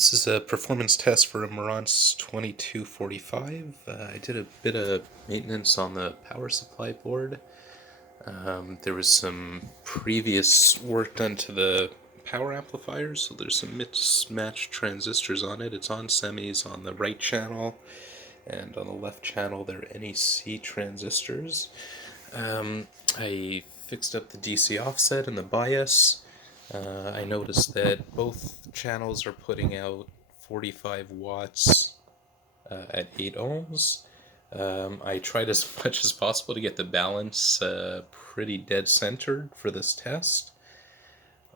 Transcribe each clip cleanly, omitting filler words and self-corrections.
This is a performance test for a Marantz 2245. I did a bit of maintenance on the power supply board. There was some previous work done to the power amplifier, so there's some mismatched transistors on it. It's on semis on the right channel, and on the left channel they're NEC transistors. I fixed up the DC offset and the bias. I noticed that both channels are putting out 45 watts at 8 ohms. I tried as much as possible to get the balance pretty dead centered for this test.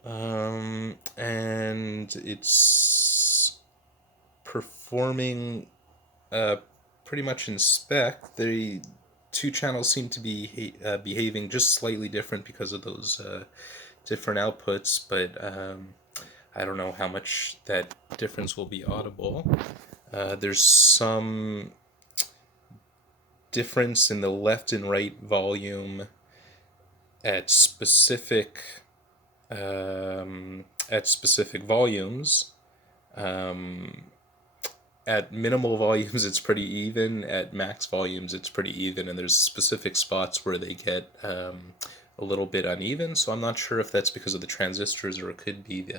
And it's performing pretty much in spec. The two channels seem to be behaving just slightly different because of those different outputs, but I don't know how much that difference will be audible. There's some difference in the left and right volume at specific volumes. At minimal volumes, it's pretty even. At max volumes, it's pretty even. And there's specific spots where they get a little bit uneven. So I'm not sure if that's because of the transistors or it could be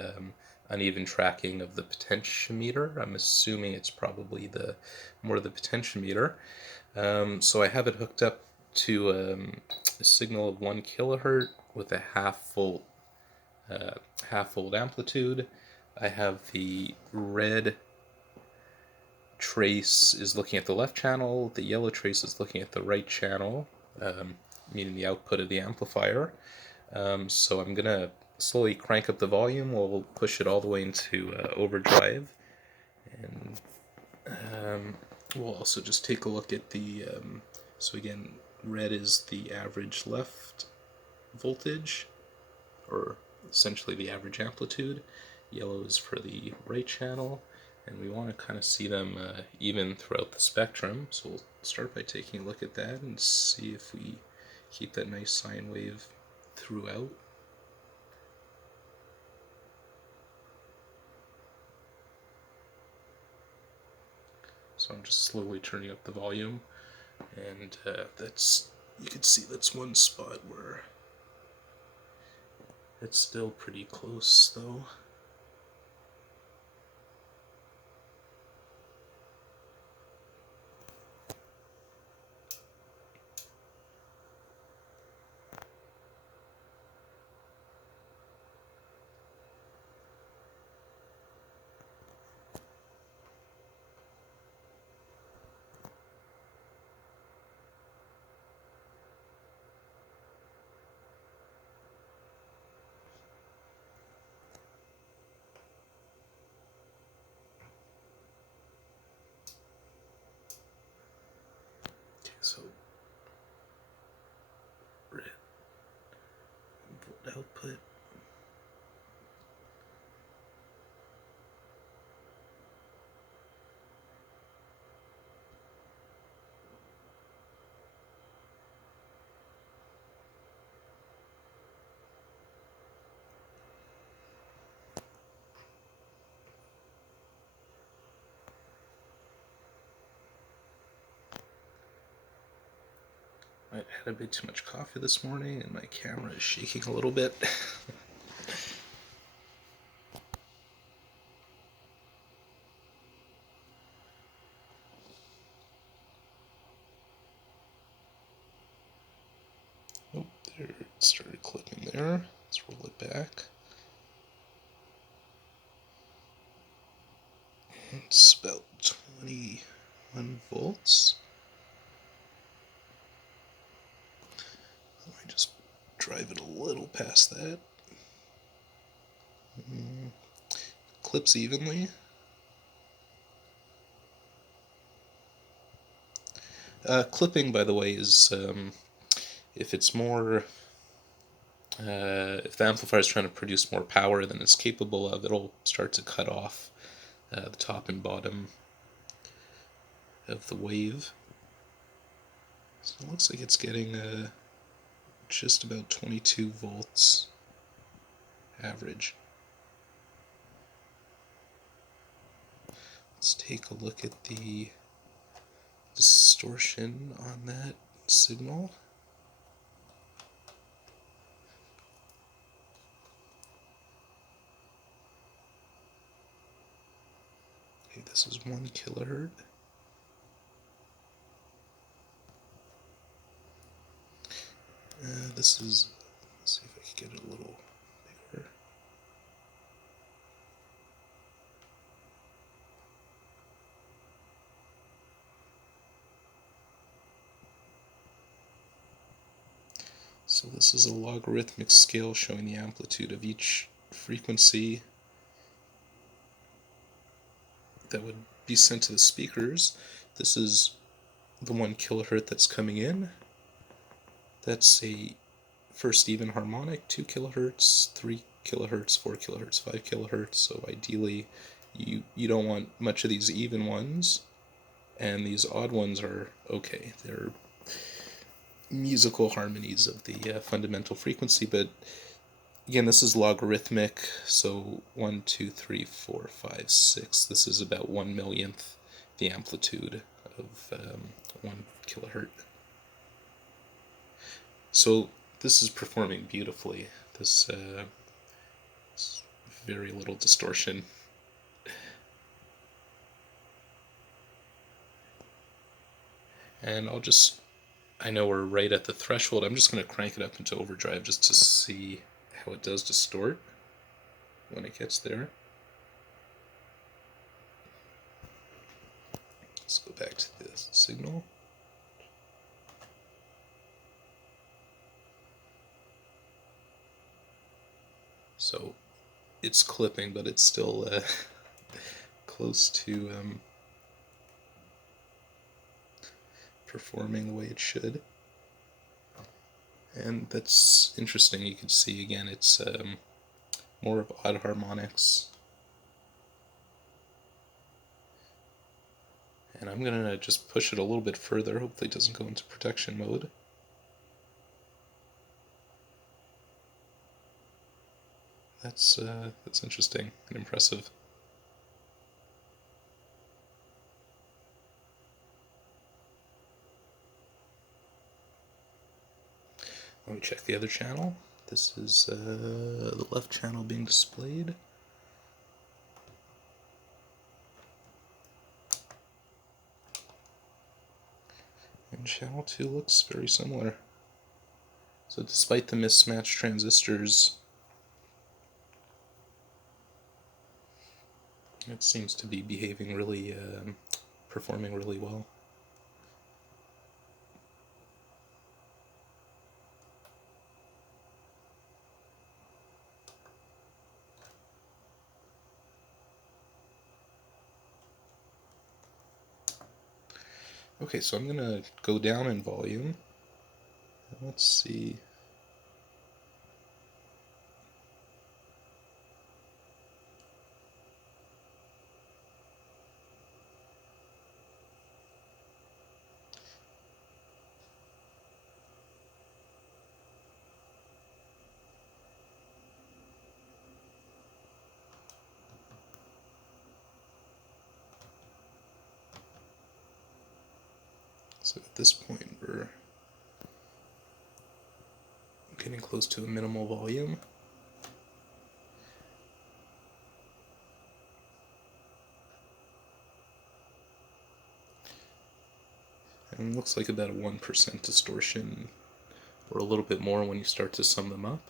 uneven tracking of the potentiometer. I'm assuming it's probably more the potentiometer. So I have it hooked up to a signal of 1 kilohertz with a half volt amplitude. I have the red trace is looking at the left channel, the yellow trace is looking at the right channel, meaning the output of the amplifier. So I'm going to slowly crank up the volume. We'll push it all the way into overdrive. And we'll also just take a look at the, so again, red is the average left voltage, or essentially the average amplitude. Yellow is for the right channel, and we want to kind of see them even throughout the spectrum. So we'll start by taking a look at that and see if we keep that nice sine wave throughout. So I'm just slowly turning up the volume, and you can see that's one spot where it's still pretty close though. So, red volt output. I had a bit too much coffee this morning and my camera is shaking a little bit. Oh, there, it started clipping there. Let's roll it back. It's about 21 volts. I just drive it a little past that. Clips evenly. Clipping, by the way, is if it's more, if the amplifier is trying to produce more power than it's capable of, it'll start to cut off the top and bottom of the wave. So it looks like it's getting just about 22 volts average. Let's take a look at the distortion on that signal. Okay, this is 1 kilohertz. This is, let's see if I can get it a little bigger. So this is a logarithmic scale showing the amplitude of each frequency that would be sent to the speakers. This is the 1 kilohertz that's coming in. That's a first even harmonic, 2 kilohertz, 3 kilohertz, 4 kilohertz, 5 kilohertz. So ideally, you don't want much of these even ones, and these odd ones are okay. They're musical harmonies of the fundamental frequency, but again, this is logarithmic, so 1, 2, 3, 4, 5, 6. This is about 1/millionth the amplitude of 1 kilohertz. So this is performing beautifully. This very little distortion. And I know we're right at the threshold. I'm just going to crank it up into overdrive just to see how it does distort when it gets there. Let's go back to the signal. So it's clipping, but it's still close to performing the way it should. And that's interesting. You can see again it's more of odd harmonics. And I'm going to just push it a little bit further. Hopefully it doesn't go into protection mode. That's interesting and impressive. Let me check the other channel. This is the left channel being displayed. And channel 2 looks very similar. So despite the mismatched transistors, it seems to be behaving really, performing really well. Okay, so I'm going to go down in volume. Let's see. So at this point we're getting close to a minimal volume. And it looks like about a 1% distortion, or a little bit more when you start to sum them up.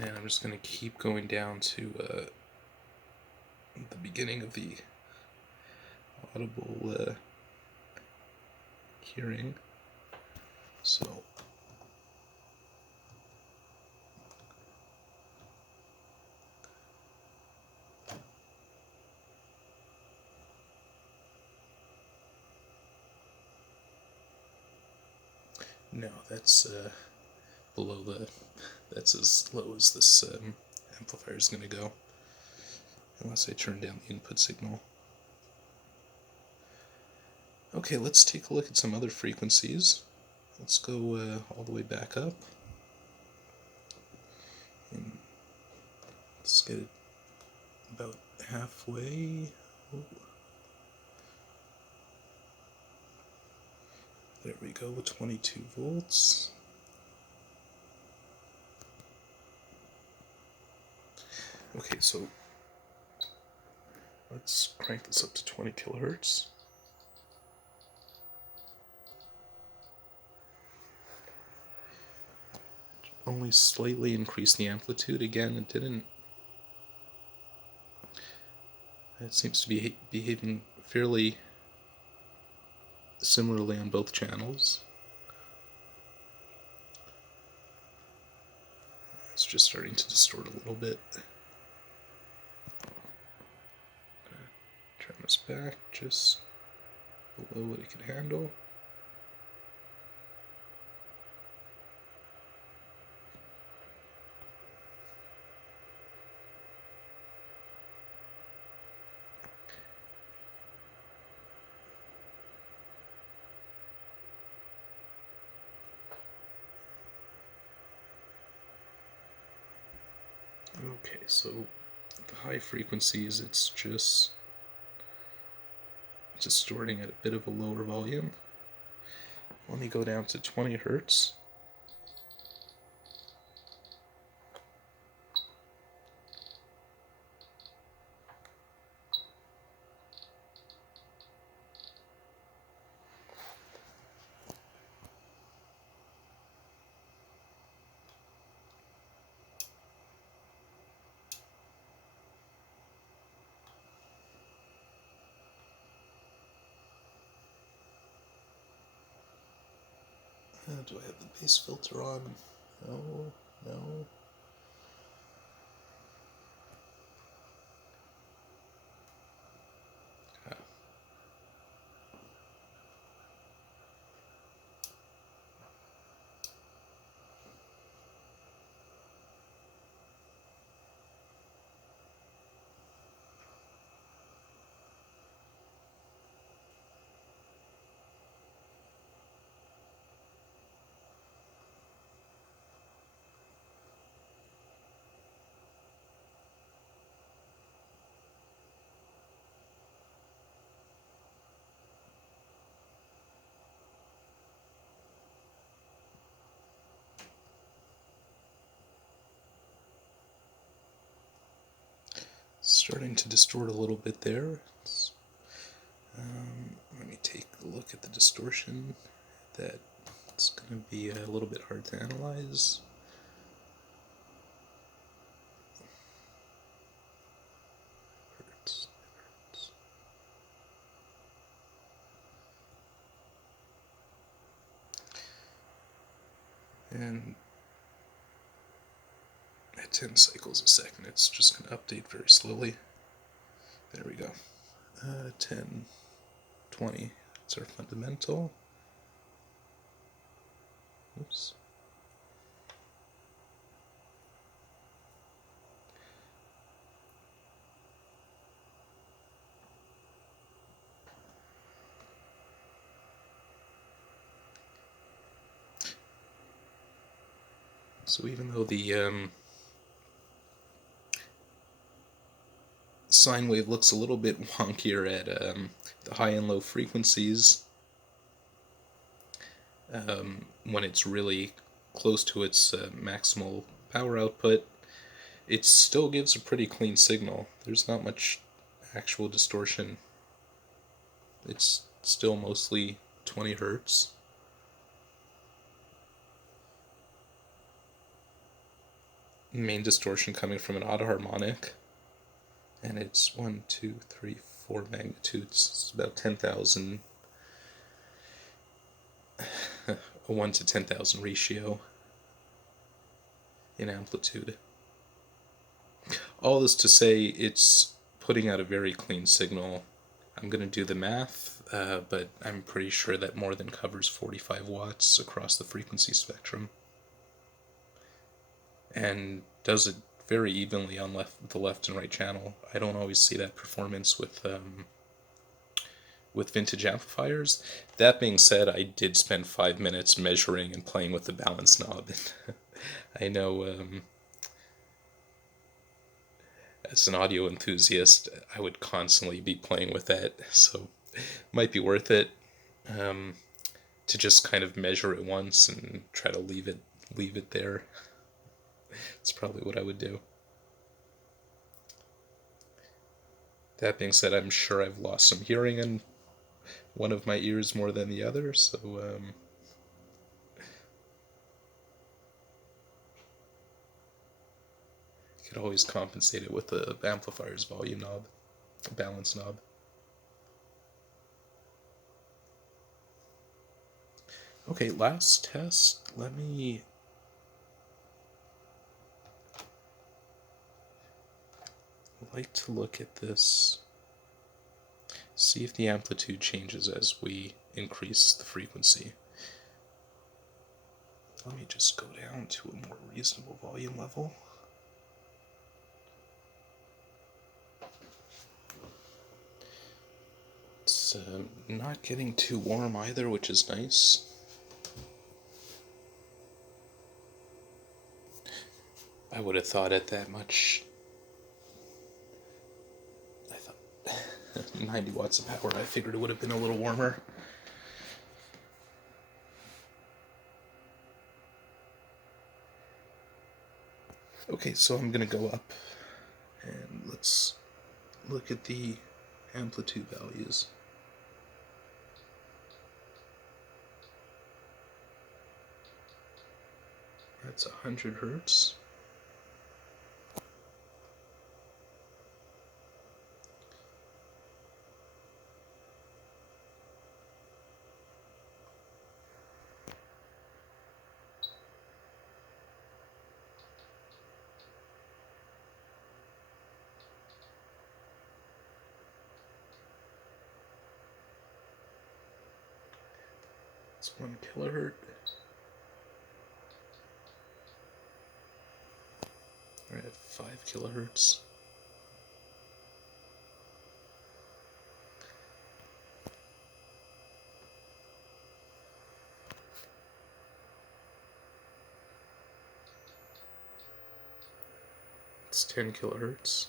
And I'm just going to keep going down to the beginning of the audible hearing. So No, that's below that's as low as this amplifier is going to go, unless I turn down the input signal. Okay, let's take a look at some other frequencies. Let's go all the way back up. And let's get it about halfway. Oh. There we go, 22 volts. Okay, so let's crank this up to 20 kilohertz. Only slightly increase the amplitude. Again, it didn't. It seems to be behaving fairly similarly on both channels. It's just starting to distort a little bit. Turn this back just below what it can handle. Okay, so the high frequencies, it's just distorting at a bit of a lower volume. Let me go down to 20 hertz. Do I have the bass filter on? No, no. Ah. Starting to distort a little bit there. Let me take a look at the distortion. That's going to be a little bit hard to analyze. Hertz. And at 10 cycles a second, it's just going to update very slowly. There we go. 10, 20. That's our fundamental. Oops. So even though the sine wave looks a little bit wonkier at the high and low frequencies, when it's really close to its maximal power output, it still gives a pretty clean signal. There's not much actual distortion. It's still mostly 20 hertz. Main distortion coming from an autoharmonic, and it's 1, 2, 3, 4 magnitudes. It's about 10,000, a 1 to 10,000 ratio in amplitude. All this to say, it's putting out a very clean signal. I'm going to do the math. but I'm pretty sure that more than covers 45 watts across the frequency spectrum, and does it very evenly on the left and right channel. I don't always see that performance with vintage amplifiers. That being said, I did spend 5 minutes measuring and playing with the balance knob. I know, as an audio enthusiast, I would constantly be playing with that, so it might be worth it to just kind of measure it once and try to leave it there. It's probably what I would do. That being said, I'm sure I've lost some hearing in one of my ears more than the other, so you could always compensate it with the amplifier's volume knob, balance knob. Okay, last test. Let me like to look at this, see if the amplitude changes as we increase the frequency. Let me just go down to a more reasonable volume level. It's not getting too warm either, which is nice. I would have thought at that much, 90 watts of power, I figured it would have been a little warmer. Okay, so I'm going to go up and let's look at the amplitude values. That's 100 hertz. It's 1 kilohertz. We're at 5 kilohertz. It's 10 kilohertz.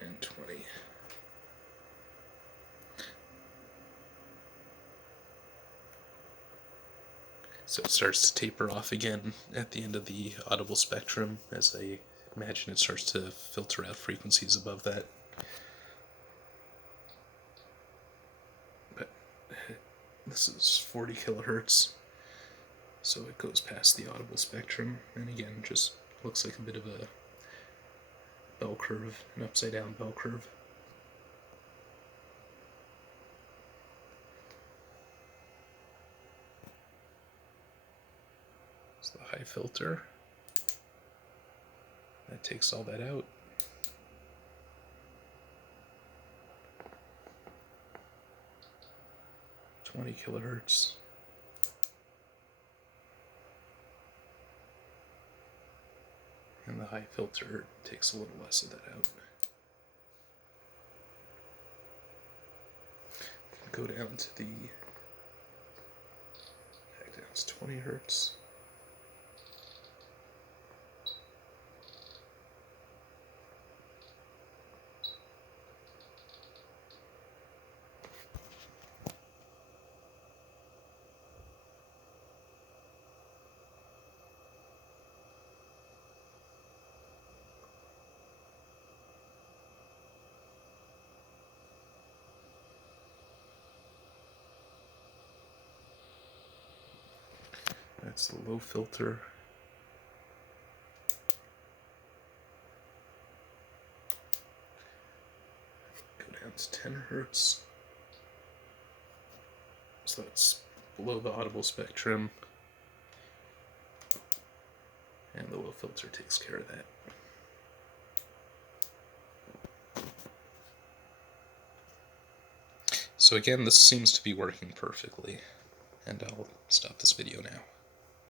And 20. So it starts to taper off again at the end of the audible spectrum, as I imagine it starts to filter out frequencies above that. But this is 40 kilohertz, so it goes past the audible spectrum, and again, just looks like a bit of a bell curve, an upside down bell curve. It's the high filter. That takes all that out. $20 kilohertz. And the high filter takes a little less of that out. Go down to the, back down to 20 hertz. That's the low filter. Go down to 10 hertz. So it's below the audible spectrum, and the low filter takes care of that. So again, this seems to be working perfectly, and I'll stop this video now.